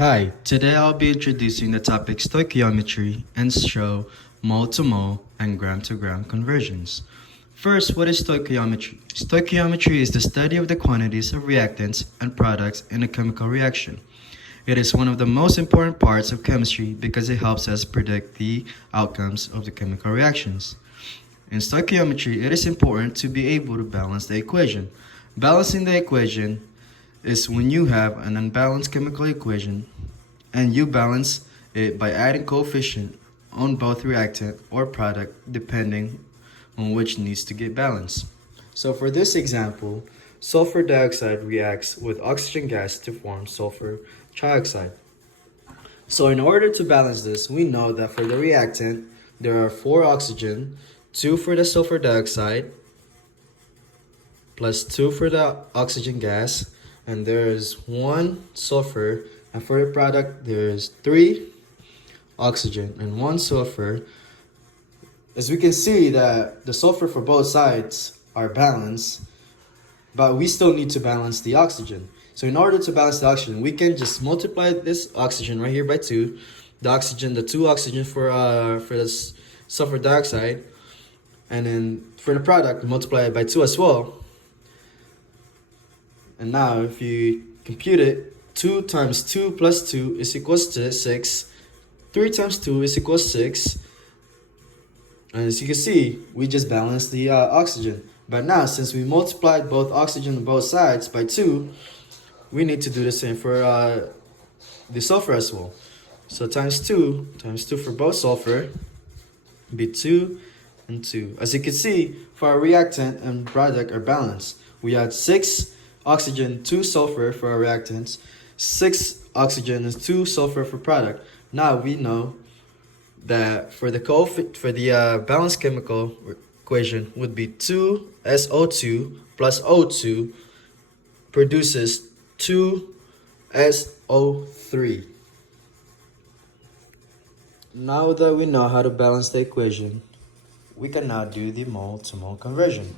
Hi, today I'll be introducing the topic stoichiometry and show mole to mole and gram to gram conversions. First, what is stoichiometry? Stoichiometry is the study of the quantities of reactants and products in a chemical reaction. It is one of the most important parts of chemistry because it helps us predict the outcomes of the chemical reactions. In stoichiometry, it is important to be able to balance the equation. Balancing the equation is when you have an unbalanced chemical equation and you balance it by adding coefficient on both reactant or product depending on which needs to get balanced. So for this example, sulfur dioxide reacts with oxygen gas to form sulfur trioxide. So in order to balance this, we know that for the reactant, there are 4 oxygen, 2 for the sulfur dioxide, plus 2 for the oxygen gas, and there is 1 sulfur, and for the product there is 3 oxygen and 1 sulfur. As we can see that the sulfur for both sides are balanced, but we still need to balance the oxygen. So in order to balance the oxygen, we can just multiply this oxygen right here by 2, the 2 oxygen for the sulfur dioxide, and then for the product multiply it by 2 as well. And now if you compute it, 2 times 2 plus 2 is equals to 6. 3 times 2 is equals 6. And as you can see, we just balanced the oxygen. But now, since we multiplied both oxygen on both sides by 2, we need to do the same for the sulfur as well. So times 2 for both sulfur be 2 and 2. As you can see, for our reactant and product are balanced. We had 6 oxygen, 2 sulfur for our reactants, 6 oxygen and 2 sulfur for product. Now we know that for the balanced chemical equation would be 2SO2 plus O2 produces 2SO3. Now that we know how to balance the equation, we can now do the mole to mole conversion.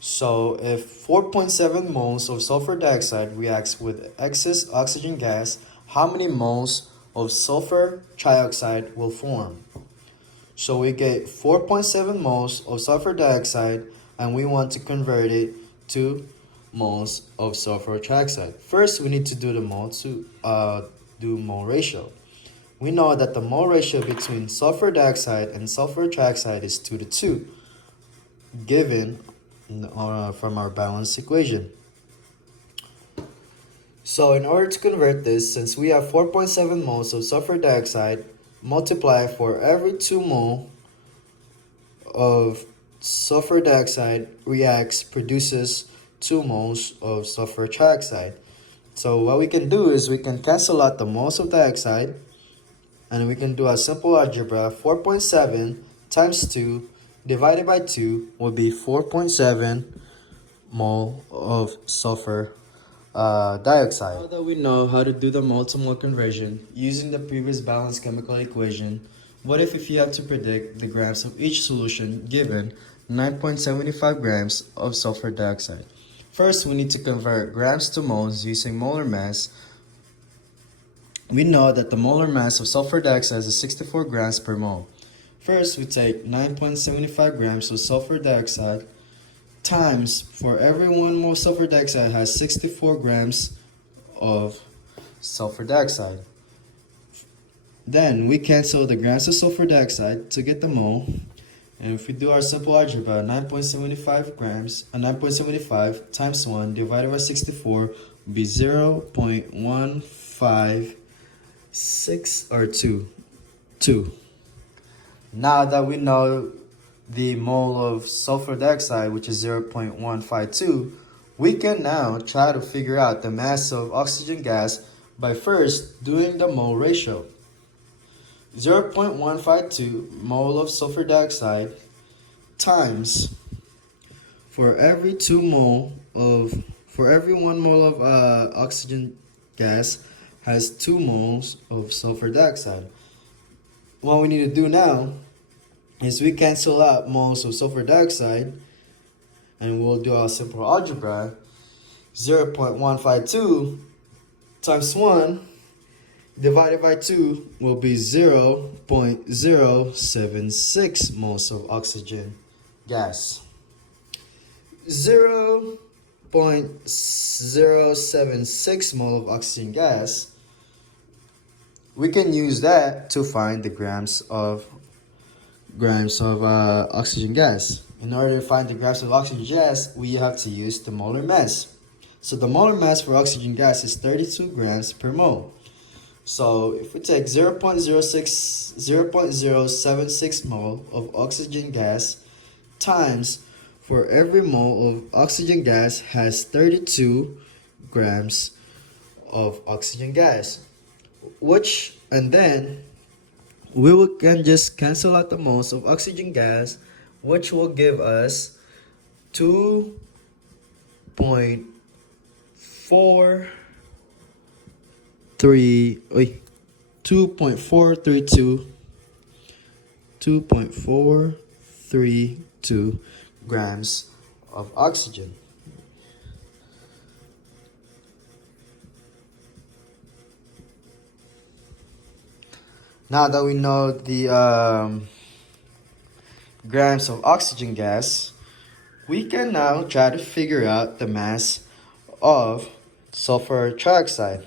So if 4.7 moles of sulfur dioxide reacts with excess oxygen gas, how many moles of sulfur trioxide will form? So we get 4.7 moles of sulfur dioxide and we want to convert it to moles of sulfur trioxide. First, we need to do the mole ratio. We know that the mole ratio between sulfur dioxide and sulfur trioxide is 2 to 2, given from our balanced equation. So in order to convert this, since we have 4.7 moles of sulfur dioxide, multiply for every 2 mole of sulfur dioxide produces 2 moles of sulfur trioxide. So what we can do is we can cancel out the moles of dioxide, and we can do a simple algebra. 4.7 times 2 divided by 2 will be 4.7 mole of sulfur dioxide. Now that we know how to do the mole to mole conversion using the previous balanced chemical equation, what if you had to predict the grams of each solution given 9.75 grams of sulfur dioxide? First, we need to convert grams to moles using molar mass. We know that the molar mass of sulfur dioxide is 64 grams per mole. First, we take 9.75 grams of sulfur dioxide times, for every 1 mole sulfur dioxide has 64 grams of sulfur dioxide. Then we cancel the grams of sulfur dioxide to get the mole. And if we do our simple algebra, 9.75 times 1 divided by 64 will be 0.156 or 2. Now that we know the mole of sulfur dioxide, which is 0.152, we can now try to figure out the mass of oxygen gas by first doing the mole ratio. 0.152 mole of sulfur dioxide times, for every 1 mole of oxygen gas has 2 moles of sulfur dioxide. What we need to do now is we cancel out moles of sulfur dioxide, and we'll do our simple algebra. 0.152 times 1 divided by 2 will be 0.076 moles of oxygen gas. 0.076 mole of oxygen gas, we can use that to find the grams of oxygen gas. In order to find the grams of oxygen gas, we have to use the molar mass. So the molar mass for oxygen gas is 32 grams per mole. So if we take 0.076 mole of oxygen gas times, for every mole of oxygen gas has 32 grams of oxygen gas, and then can just cancel out the moles of oxygen gas, which will give us 2.432 grams of oxygen. Now that we know the grams of oxygen gas, we can now try to figure out the mass of sulfur trioxide.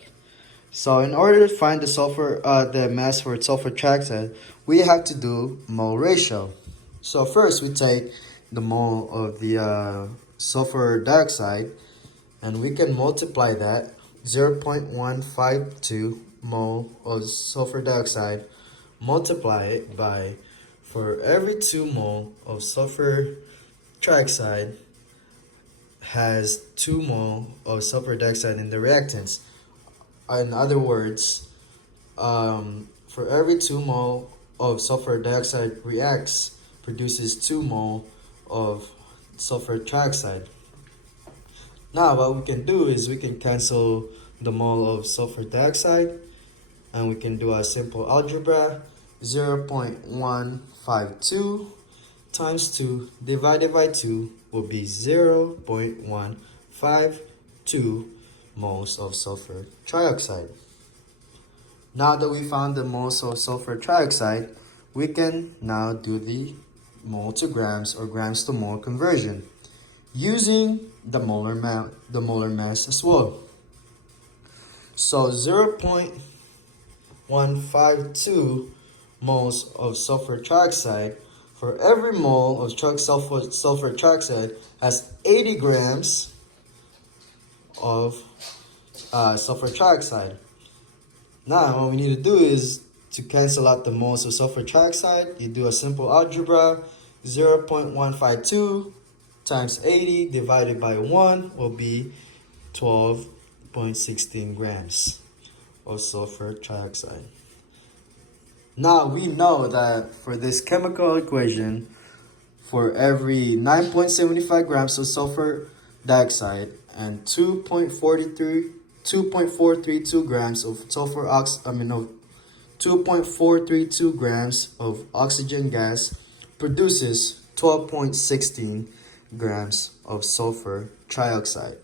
So in order to find the mass for sulfur trioxide, we have to do mole ratio. So first we take the mole of the sulfur dioxide, and we can multiply that 0.152 mole of sulfur dioxide, multiply it by, for every 2 mole of sulfur trioxide has 2 mole of sulfur dioxide in the reactants. In other words, for every 2 mole of sulfur dioxide produces 2 mole of sulfur trioxide. Now what we can do is we can cancel the mole of sulfur dioxide, and we can do a simple algebra. 0.152 times 2 divided by 2 will be 0.152 moles of sulfur trioxide. Now that we found the moles of sulfur trioxide, we can now do the mole to grams or grams to mole conversion using the molar mass as well. So 0.152 moles of sulfur trioxide, for every mole of sulfur trioxide has 80 grams of sulfur trioxide. Now what we need to do is to cancel out the moles of sulfur trioxide. You do a simple algebra. 0.152 times 80 divided by 1 will be 12.16 grams of sulfur trioxide. Now we know that for this chemical equation, for every 9.75 grams of sulfur dioxide and 2.432 grams of 2.432 grams of oxygen gas produces 12.16 grams of sulfur trioxide.